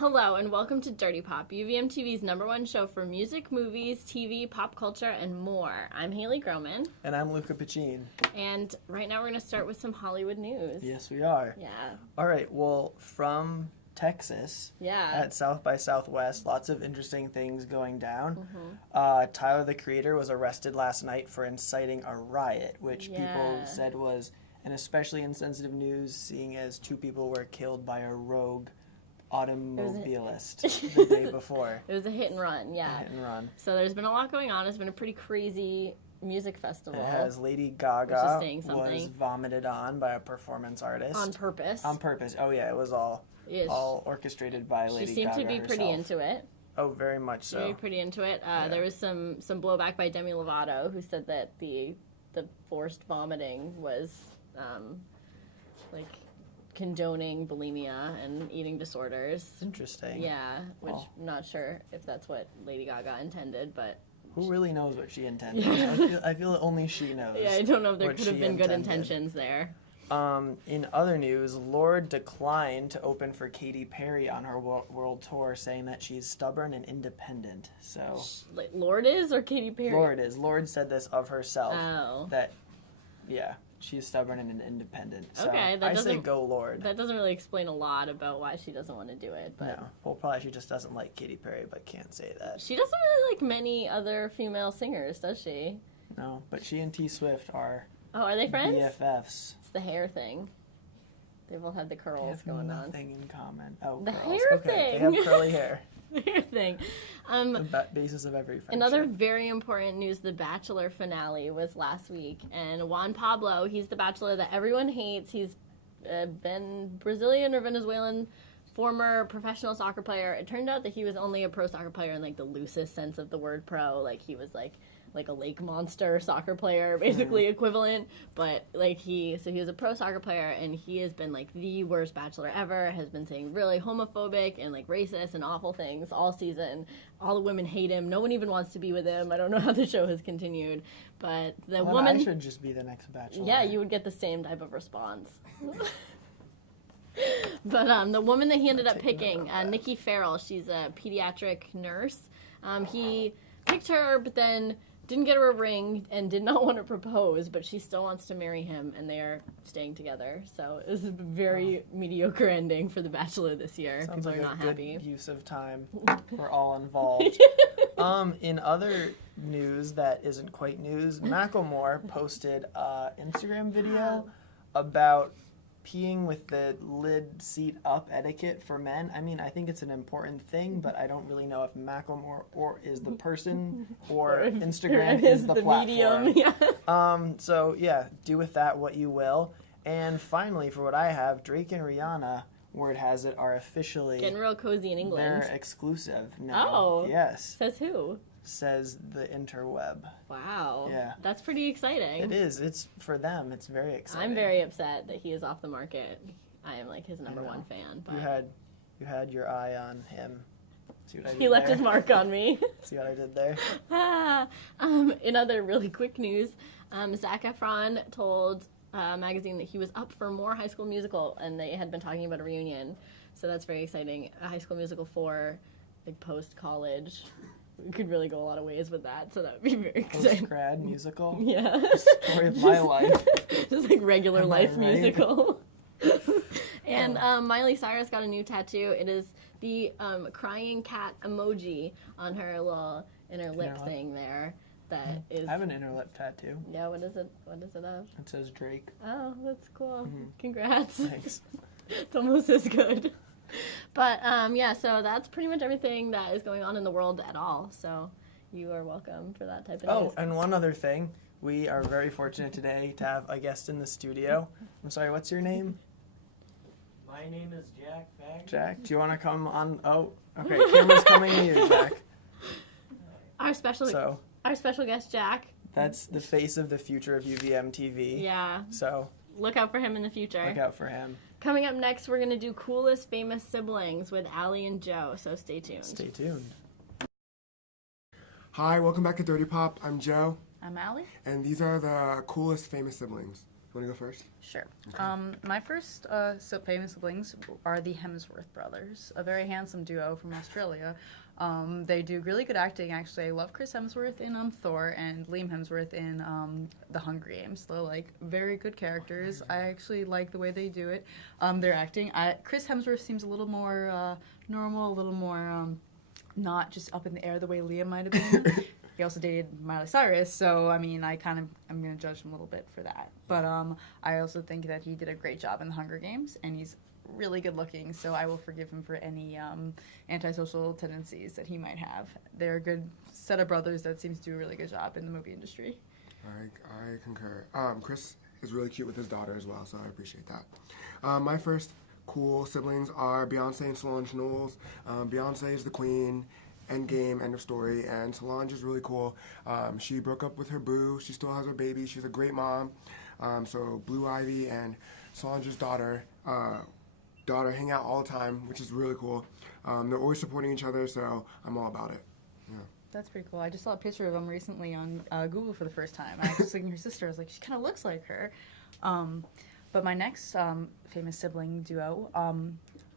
Hello and welcome to Dirty Pop, UVMTV's #1 show for music, movies, TV, pop culture, and more. I'm Haley Groman. And I'm Luca Pachin. And right now we're going to start with some Hollywood news. Yes, we are. Yeah. All right, well, from Texas, at South by Southwest, lots of interesting things going down. Tyler, the Creator, was arrested last night for inciting a riot, which people said was an especially insensitive news, seeing as 2 people were killed by a rogue automobilist the day before. It was a hit and run, A hit and run. So there's been a lot going on. It's been a pretty crazy music festival. It has Lady Gaga was vomited on by a performance artist. On purpose. On purpose. Oh yeah, it was all orchestrated by Lady Gaga She seemed to be herself. pretty into it. Oh, very much so. Very pretty into it. There was some blowback by Demi Lovato, who said that the forced vomiting was condoning bulimia and eating disorders. Interesting. Yeah, which I'm not sure if that's what Lady Gaga intended, but... Who really knows what she intended? I feel only she knows. Yeah, I don't know if there could have been good intentions there. In other news, Lorde declined to open for Katy Perry on her world tour, saying that she's stubborn and independent. So Lorde is, or Katy Perry? Lorde is. Lorde said this of herself. Oh. That, she's stubborn and independent. So okay, I say go Lorde. That doesn't really explain a lot about why she doesn't want to do it. But no. Well, probably she just doesn't like Katy Perry, but can't say that. She doesn't really like many other female singers, does she? No, but she and T Swift are... Oh, are they friends? BFFs. It's the hair thing. They've all had the curls going on. Nothing in common. Oh, the curls. hair okay. thing. They have curly hair. The hair thing. The basis of every friendship. Another very important news, The Bachelor finale was last week. And Juan Pablo, he's the Bachelor that everyone hates. He's been Brazilian or Venezuelan former professional soccer player. It turned out that he was only a pro soccer player in the loosest sense of the word pro. He was like a lake monster soccer player, basically equivalent. But he was a pro soccer player, and he has been the worst Bachelor ever. Has been saying really homophobic and racist and awful things all season. All the women hate him. No one even wants to be with him. I don't know how the show has continued, but woman. I should just be the next Bachelor. Yeah, you would get the same type of response. But the woman that he ended up picking, Nikki Farrell, she's a pediatric nurse. He picked her, but then didn't get her a ring and did not want to propose, but she still wants to marry him, and they are staying together. So it was a very mediocre ending for The Bachelor this year. Sounds People are not happy. Good use of time for all involved. In other news that isn't quite news, Macklemore posted an Instagram video about peeing with the lid seat up etiquette for men. I mean, I think it's an important thing, but I don't really know if Macklemore is the person or if Instagram is the platform. Medium. Yeah. So yeah, do with that what you will. And finally, for what I have, Drake and Rihanna, word has it, are officially getting real cozy in England. They're exclusive now. Oh. Yes. Says who? Says the interweb. Wow. Yeah. That's pretty exciting. It is. It's for them. It's very exciting. I'm very upset that he is off the market. I am his #1 fan. But You had your eye on him. See what I did he left there? his mark on me. See what I did there? In other really quick news, Zac Efron told a magazine that he was up for more High School Musical, and they had been talking about a reunion. So that's very exciting. A High School Musical 4, post-college. We could really go a lot of ways with that, so that would be very exciting. Post-grad musical? Yeah. The story of my life. Just regular life musical. And Miley Cyrus got a new tattoo. It is the crying cat emoji on her little inner lip thing there. That is. I have an inner lip tattoo. Yeah, what is it? What is it of? It says Drake. Oh, that's cool. Congrats. Thanks. It's almost as good. But, so that's pretty much everything that is going on in the world at all. So you are welcome for that type of news. Oh, and one other thing. We are very fortunate today to have a guest in the studio. I'm sorry, what's your name? My name is Jack Bagg. Jack, do you want to come on? Oh, okay. Camera's coming to you, Jack. Our special guest, Jack. That's the face of the future of UVMtv. Yeah. So look out for him in the future. look out for him. Coming up next, we're going to do Coolest Famous Siblings with Allie and Joe, so stay tuned. Stay tuned. Hi, welcome back to Dirty Pop. I'm Joe. I'm Allie. And these are the coolest famous siblings. want to go first? Sure. My first famous siblings are the Hemsworth brothers, a very handsome duo from Australia. They do really good acting, actually. I love Chris Hemsworth in Thor and Liam Hemsworth in The Hunger Games. They're, like, very good characters. I actually like the way they do it. Their acting. Chris Hemsworth seems a little more normal, a little more not just up in the air the way Liam might have been. He also dated Miley Cyrus, so, I mean, I'm going to judge him a little bit for that. But I also think that he did a great job in The Hunger Games, and he's really good looking, so I will forgive him for any antisocial tendencies that he might have. They're a good set of brothers that seems to do a really good job in the movie industry. I concur. Chris is really cute with his daughter as well, so I appreciate that. My first cool siblings are Beyonce and Solange Knowles. Beyonce is the queen. Endgame, end of story, and Solange is really cool. She broke up with her boo. She still has her baby. She's a great mom. So Blue Ivy and Solange's daughter hang out all the time, which is really cool. They're always supporting each other, so I'm all about it. Yeah. That's pretty cool. I just saw a picture of them recently on Google for the first time. I was looking at her sister. I was like, she kind of looks like her. But my next famous sibling duo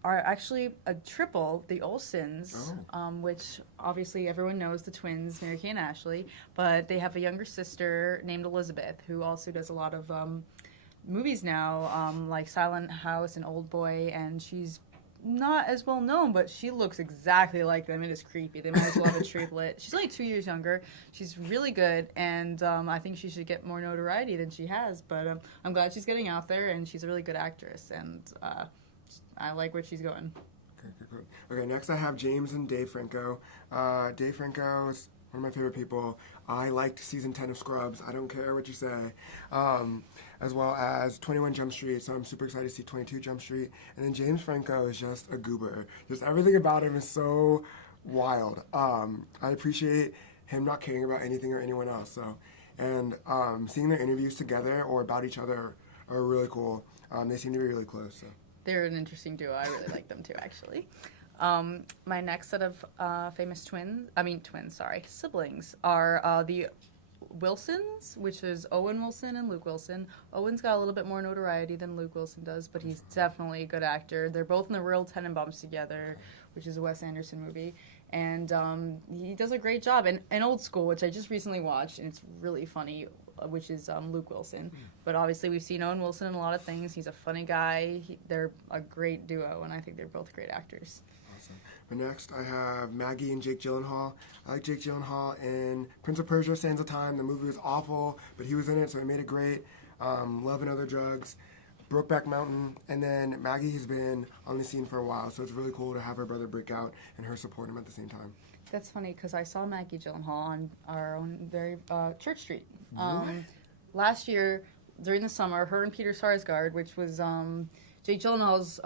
are actually a triple, the Olsens, which obviously everyone knows the twins, Mary-Kate and Ashley, but they have a younger sister named Elizabeth, who also does a lot of movies now, like Silent House and Old Boy, and she's not as well known, but she looks exactly like them. It is creepy. They might as well have a triplet. She's only 2 years younger. She's really good, and I think she should get more notoriety than she has, but I'm glad she's getting out there, and she's a really good actress, and I like where she's going. Okay, next I have James and Dave Franco. Dave Franco is one of my favorite people. I liked season 10 of Scrubs. I don't care what you say. As well as 21 Jump Street, so I'm super excited to see 22 Jump Street. And then James Franco is just a goober. Just everything about him is so wild. I appreciate him not caring about anything or anyone else. So, and seeing their interviews together or about each other are really cool. They seem to be really close. So. They're an interesting duo. I really like them too, actually. My next set of famous siblings are the Wilsons, which is Owen Wilson and Luke Wilson. Owen's got a little bit more notoriety than Luke Wilson does, but he's definitely a good actor. They're both in the Real Tenenbaums together, which is a Wes Anderson movie. And he does a great job. And Old School, which I just recently watched, and it's really funny, which is Luke Wilson. But obviously we've seen Owen Wilson in a lot of things. He's a funny guy. They're a great duo, and I think they're both great actors. Awesome. But next I have Maggie and Jake Gyllenhaal. I like Jake Gyllenhaal in Prince of Persia: Sands of Time. The movie was awful, but he was in it, so he made it great. Love and Other Drugs, Brokeback Mountain, and then Maggie has been on the scene for a while, so it's really cool to have her brother break out and her support him at the same time. That's funny, because I saw Maggie Gyllenhaal on our own very Church Street. Last year, during the summer, her and Peter Sarsgaard, which was Jake Gyllenhaal's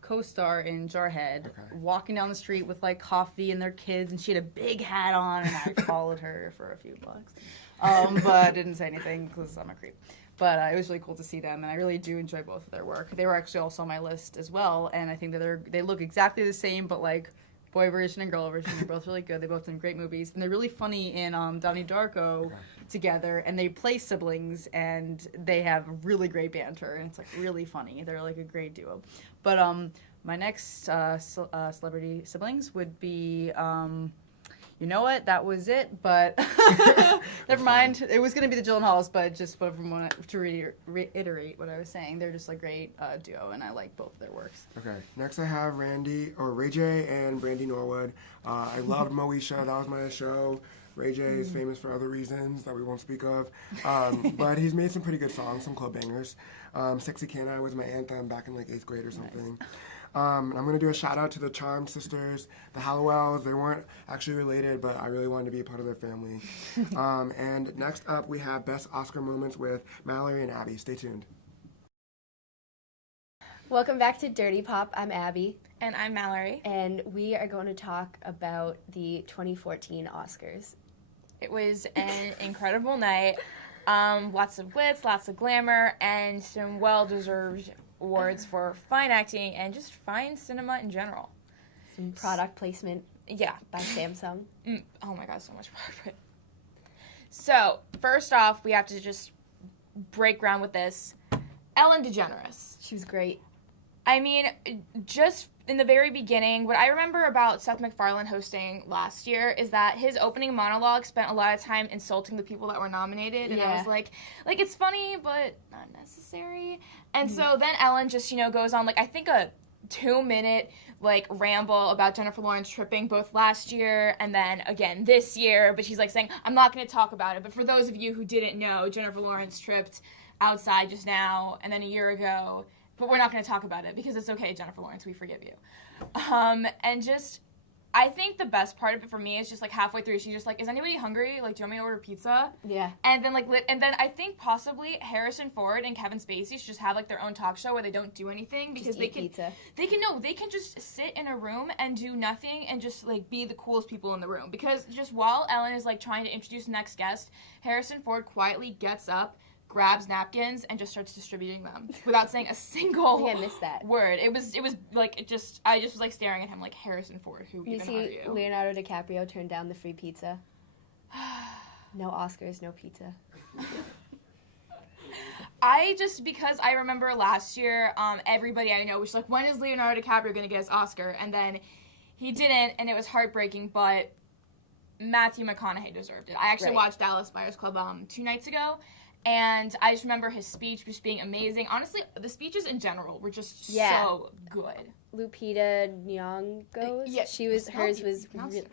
co-star in Jarhead, walking down the street with like coffee and their kids, and she had a big hat on, and I followed her for a few blocks, but I didn't say anything because I'm a creep. But it was really cool to see them, and I really do enjoy both of their work. They were actually also on my list as well, and I think that they look exactly the same, but like boy version and girl version. They're both really good. They both done great movies, and they're really funny in Donnie Darko together, and they play siblings, and they have really great banter, and it's like really funny. They're like a great duo. But my next celebrity siblings would be you know what? That was it, but never mind. It was going to be the Gyllenhaals, but just to reiterate what I was saying, they're just a great duo, and I like both of their works. Okay, next I have Ray J and Brandy Norwood. I loved Moesha. That was my show. Ray J is famous for other reasons that we won't speak of, but he's made some pretty good songs, some club bangers. Sexy Can I was my anthem back in like 8th grade or something. Nice. I'm going to do a shout out to the Charm sisters, the Hallowells. They weren't actually related, but I really wanted to be a part of their family. And next up, we have Best Oscar Moments with Mallory and Abby. Stay tuned. Welcome back to Dirty Pop. I'm Abby. And I'm Mallory. And we are going to talk about the 2014 Oscars. It was an incredible night. Lots of glitz, lots of glamour, and some well-deserved awards for fine acting and just fine cinema in general. Some product placement. Yeah. By Samsung. Oh my god, so much product. So, first off, we have to just break ground with this. Ellen DeGeneres. She was great. I mean, just in the very beginning, what I remember about Seth MacFarlane hosting last year is that his opening monologue spent a lot of time insulting the people that were nominated, and I was like, it's funny, but not necessary. And so then Ellen just, goes on, I think a 2-minute, ramble about Jennifer Lawrence tripping both last year and then again this year, but she's, saying, I'm not going to talk about it, but for those of you who didn't know, Jennifer Lawrence tripped outside just now and then a year ago, but we're not going to talk about it because it's okay, Jennifer Lawrence, we forgive you. And just, I think the best part of it for me is just halfway through, she's just is anybody hungry? Do you want me to order pizza? Yeah. And then I think possibly Harrison Ford and Kevin Spacey should just have their own talk show where they don't do anything because they can just sit in a room and do nothing and just be the coolest people in the room, because just while Ellen is trying to introduce the next guest, Harrison Ford quietly gets up, grabs napkins and just starts distributing them without saying a single I missed that word. I just was staring at him Harrison Ford, who You even see are you? Leonardo DiCaprio turned down the free pizza. No Oscars, no pizza. Because I remember last year, everybody I know was when is Leonardo DiCaprio going to get his Oscar? And then he didn't, and it was heartbreaking, but Matthew McConaughey deserved it. I actually watched Dallas Buyers Club 2 nights ago, and I just remember his speech just being amazing. Honestly, the speeches in general were just so good. Lupita Nyong'o's. Hers was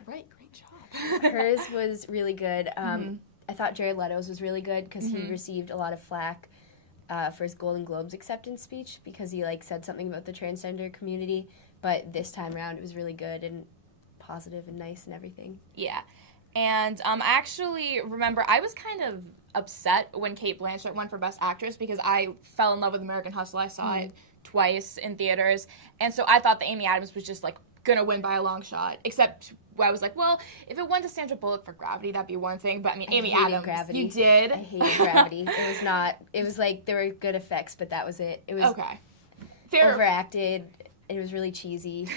right. Great job. hers was really good. I thought Jared Leto's was really good because he received a lot of flack for his Golden Globes acceptance speech because he said something about the transgender community. But this time around, it was really good and positive and nice and everything. Yeah. And I actually remember I was kind of upset when Cate Blanchett won for Best Actress because I fell in love with American Hustle. I saw it twice in theaters. And so I thought that Amy Adams was just, going to win by a long shot. Except I was well, if it went to Sandra Bullock for Gravity, that'd be one thing. But, Amy Adams, Gravity. You did? I hated Gravity. It was not, it was there were good effects, but that was it. It was fair. Overacted. It was really cheesy.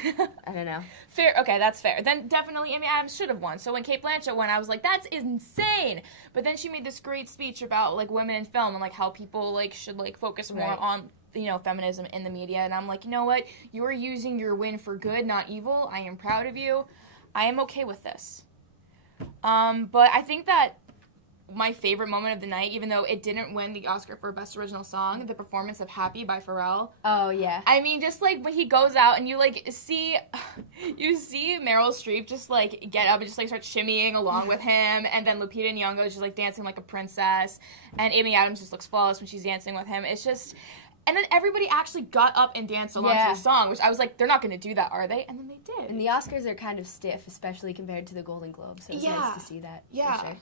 I don't know. Fair. Okay, that's fair. Then definitely Amy Adams should have won. So when Cate Blanchett won, I was that's insane. But then she made this great speech about women in film and how people should focus more on feminism in the media. And I'm you know what? You are using your win for good, not evil. I am proud of you. I am okay with this. But I think that my favorite moment of the night, even though it didn't win the Oscar for Best Original Song, the performance of Happy by Pharrell. Oh, yeah. Just when he goes out and you see Meryl Streep just get up and just start shimmying along with him, and then Lupita Nyong'o is just dancing like a princess, and Amy Adams just looks flawless when she's dancing with him. It's just, and then everybody actually got up and danced along to the song, which I was they're not going to do that, are they? And then they did. And the Oscars are kind of stiff, especially compared to the Golden Globes, so it's nice to see that. Yeah. For sure.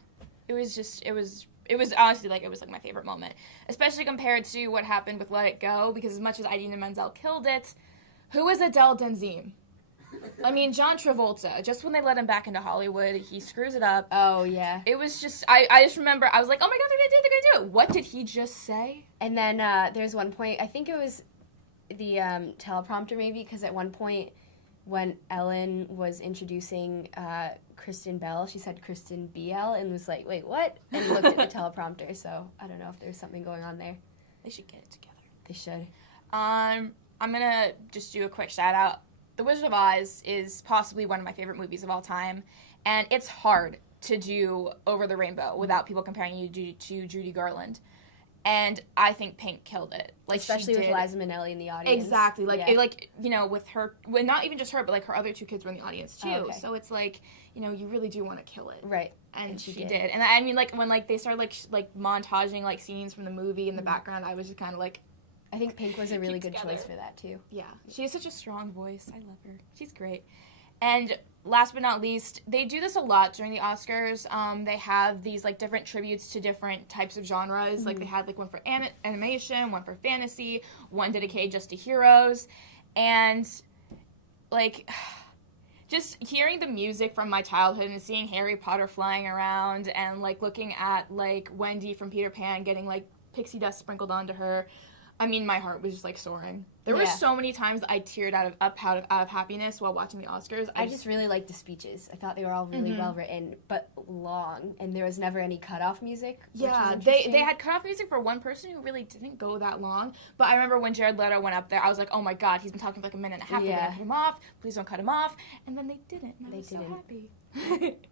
It was honestly it was my favorite moment, especially compared to what happened with Let It Go, because as much as Idina Menzel killed it, who is Adele Dazeem? John Travolta, just when they let him back into Hollywood, he screws it up. Oh, yeah. It was just, I just remember, I was oh my god, they're gonna do it. What did he just say? And then there's one point, I think it was the teleprompter maybe, because at one point when Ellen was introducing Kristen Bell, she said Kristen BL and was wait, what? And looked at the teleprompter, so I don't know if there's something going on there. They should get it together. They should. I'm gonna just do a quick shout out. The Wizard of Oz is possibly one of my favorite movies of all time, and it's hard to do Over the Rainbow without people comparing you to Judy Garland. And I think Pink killed it. Especially with Liza Minnelli in the audience. Exactly. With her, well, not even just her, but her other 2 kids were in the audience too. Oh, okay. So it's you really do want to kill it. Right. And she did. And when they started montaging scenes from the movie in the background, I was just kind of I think Pink was a really good choice for that too. Yeah. She has such a strong voice. I love her. She's great. And last but not least, they do this a lot during the Oscars. They have these different tributes to different types of genres. They had one for animation, one for fantasy, one dedicated just to heroes. And just hearing the music from my childhood and seeing Harry Potter flying around and looking at Wendy from Peter Pan getting pixie dust sprinkled onto her. I mean, my heart was just like soaring. There were Yeah. so many times that I teared out of happiness while watching the Oscars. I just really liked the speeches. I thought they were all really well written, but long, and there was never any cutoff music. Which Yeah, was they interesting. had cut off music for one person who really didn't go that long. But I remember when Jared Leto went up there, I was like, oh my god, he's been talking for like a minute and a half. They're Yeah. gonna cut him off. Please don't cut him off. And then they didn't. And I They was didn't. so happy. It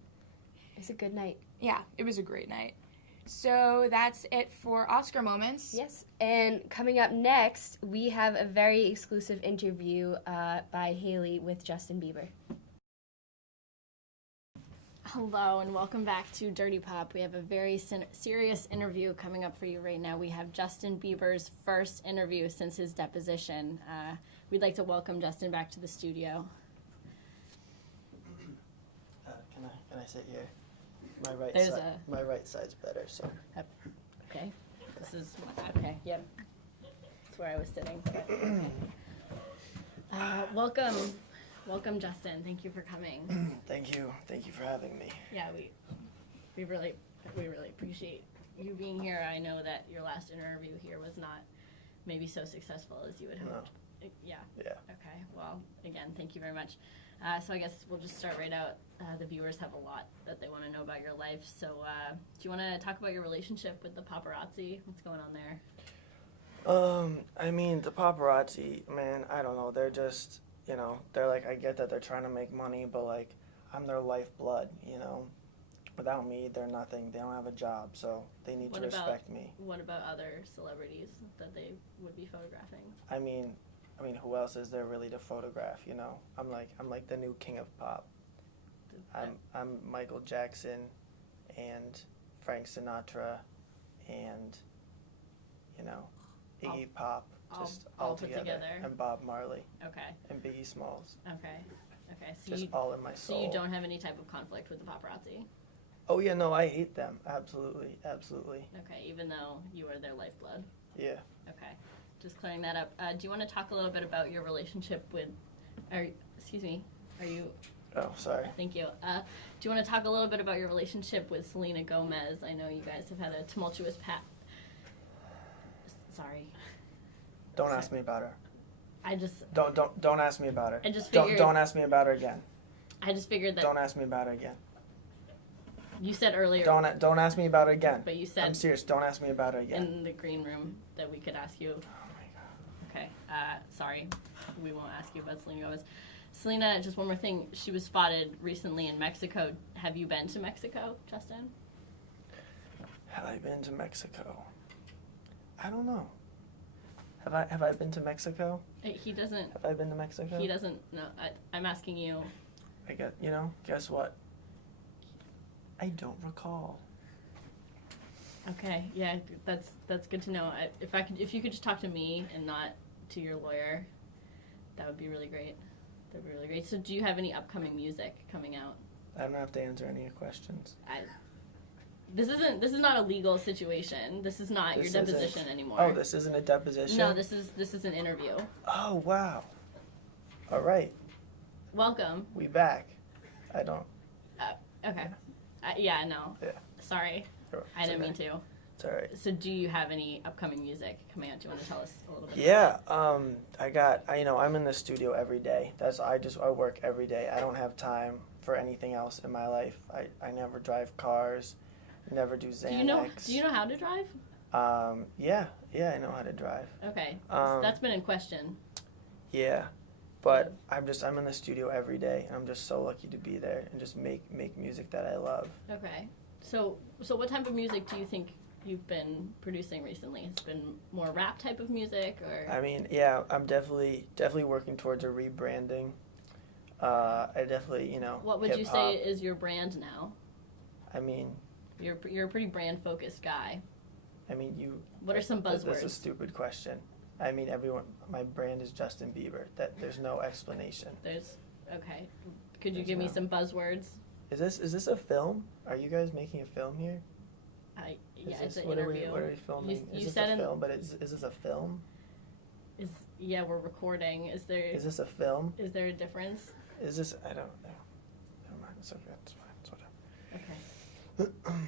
was a good night. Yeah, it was a great night. So that's it for Oscar moments. Yes, and coming up next, we have a very exclusive interview by Haley with Justin Bieber. Hello and welcome back to Dirty Pop. We have a very serious interview coming up for you right now. We have Justin Bieber's first interview since his deposition. We'd like to welcome Justin back to the studio. Can I sit here? My right side's better. So Okay, this is okay. Yep, that's where I was sitting. Welcome, Justin. Thank you for coming. thank you for having me. Yeah, we really appreciate you being here. I know that your last interview here was not maybe so successful as you had hoped. Yeah. Yeah. Okay. Well, again, thank you very much. So I guess we'll just start right out. The viewers have a lot that they want to know about your life. So do you want to talk about your relationship with the paparazzi? What's going on there? I mean, the paparazzi, man, I don't know. They're just, they're like, I get that they're trying to make money, but like, I'm their lifeblood, Without me, they're nothing. They don't have a job, so they need to respect me. What about other celebrities that they would be photographing? I mean, who else is there really to photograph? I'm like the new king of pop. I'm Michael Jackson, and Frank Sinatra, and Iggy Pop, just all put together, and Bob Marley, Okay. and Biggie Smalls, Okay. So just all in my soul. So you don't have any type of conflict with the paparazzi? Oh yeah, no, I hate them. Absolutely. Okay, even though you are their lifeblood. Yeah. Okay, just clearing that up. Do you want to talk a little bit about your relationship with? Are you? Oh, sorry. Thank you. Do you want to talk a little bit about your relationship with Selena Gomez? I know you guys have had a tumultuous Sorry. Don't ask me about her. I just. Don't ask me about her. I just figured. Don't ask me about her again. I just figured that. Don't ask me about her again. You said earlier. Don't ask me about her again. But you said. I'm serious. Don't ask me about her again. In the green room that we could ask you. Oh my god. Okay. Sorry. We won't ask you about Selena Gomez. Selena, just one more thing. She was spotted recently in Mexico. Have you been to Mexico, Justin? Have I been to Mexico? I don't know. Have I been to Mexico? He doesn't. Have I been to Mexico? He doesn't. No, I'm asking you. I get. Guess what? I don't recall. Okay. Yeah, that's good to know. If you could just talk to me and not to your lawyer, that would be really great. That'd be really great. So, do you have any upcoming music coming out? I don't have to answer any questions. This is not a legal situation. This is not your deposition anymore. Oh, this isn't a deposition? No, this is an interview. Oh, wow. All right. Welcome. We back. I don't. Okay. Yeah, no. Yeah. Sorry. I didn't mean to. It's all right. So do you have any upcoming music coming out? Do you want to tell us a little bit? Yeah, I'm in the studio every day. I work every day. I don't have time for anything else in my life. I never drive cars, never do Xanax. Do you know how to drive? Yeah, I know how to drive. Okay. That's been in question. Yeah. But I'm in the studio every day, and I'm just so lucky to be there and just make music that I love. Okay. So what type of music do you think you've been producing recently? It's been more rap type of music, or? I mean, yeah, I'm definitely working towards a rebranding. I definitely, What would you say is your brand now? I mean, you're a pretty brand focused guy. I mean, What are some buzzwords? That's a stupid question. I mean, my brand is Justin Bieber. There's no explanation. Okay. Could you give me some buzzwords? Is this a film? Are you guys making a film here? Yeah, it's an what interview. What are we filming? You is this said a film? But is this a film? Yeah, we're recording. Is this a film? Is there a difference? Is this? I don't know. Never mind. It's okay. It's fine. It's whatever. Okay.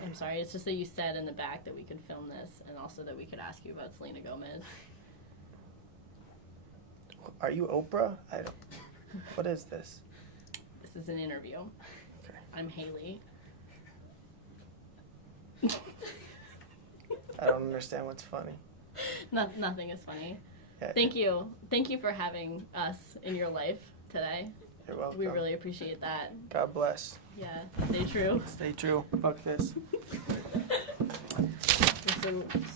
I'm sorry. It's just that you said in the back that we could film this, and also that we could ask you about Selena Gomez. Are you Oprah? I don't. What is this? This is an interview. Okay. I'm Haley. I don't understand what's funny. Nothing is funny. Yeah, Thank you for having us in your life today. You're welcome. We really appreciate that. God bless. Yeah, stay true. Stay true. Fuck this.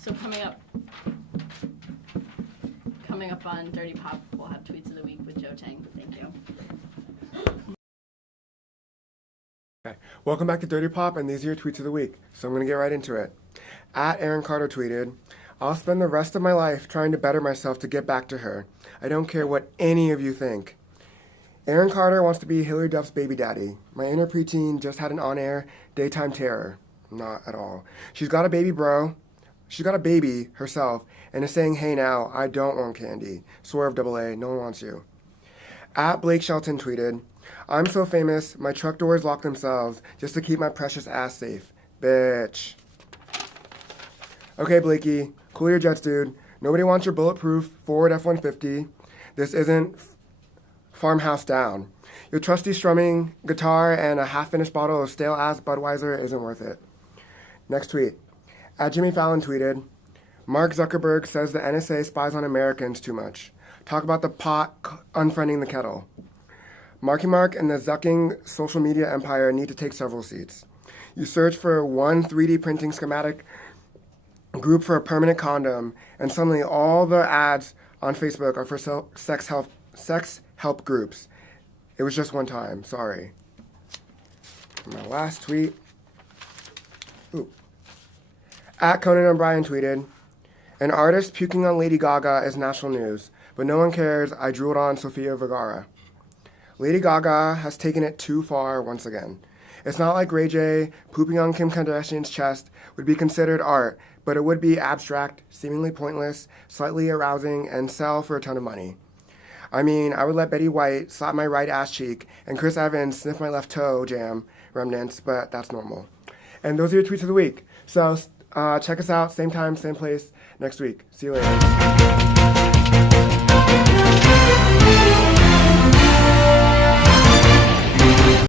So coming up on Dirty Pop, we'll have Tweets of the Week with Joe Tang. Thank you. Okay. Welcome back to Dirty Pop, and these are your tweets of the week. So I'm going to get right into it. At Aaron Carter tweeted, I'll spend the rest of my life trying to better myself to get back to her. I don't care what any of you think. Aaron Carter wants to be Hillary Duff's baby daddy. My inner preteen just had an on-air daytime terror. Not at all. She's got a baby herself and is saying, hey now, I don't want candy. Swerve AA, no one wants you. At Blake Shelton tweeted, I'm so famous, my truck doors lock themselves just to keep my precious ass safe. Bitch. Okay, Blakey, cool your jets, dude. Nobody wants your bulletproof Ford F-150. This isn't Farmhouse Down. Your trusty strumming guitar and a half-finished bottle of stale-ass Budweiser isn't worth it. Next tweet. At Jimmy Fallon tweeted, Mark Zuckerberg says the NSA spies on Americans too much. Talk about the pot unfriending the kettle. Marky Mark and the Zucking social media empire need to take several seats. You search for one 3D printing schematic group for a permanent condom, and suddenly all the ads on Facebook are for sex help groups. It was just one time, sorry. My last tweet. Ooh. At Conan O'Brien tweeted, an artist puking on Lady Gaga is national news, but no one cares I drooled on Sofia Vergara. Lady Gaga has taken it too far once again. It's not like Ray J pooping on Kim Kardashian's chest would be considered art, but it would be abstract, seemingly pointless, slightly arousing, and sell for a ton of money. I mean, I would let Betty White slap my right ass cheek and Chris Evans sniff my left toe jam remnants, but that's normal. And those are your tweets of the week. So check us out, same time, same place, next week. See you later.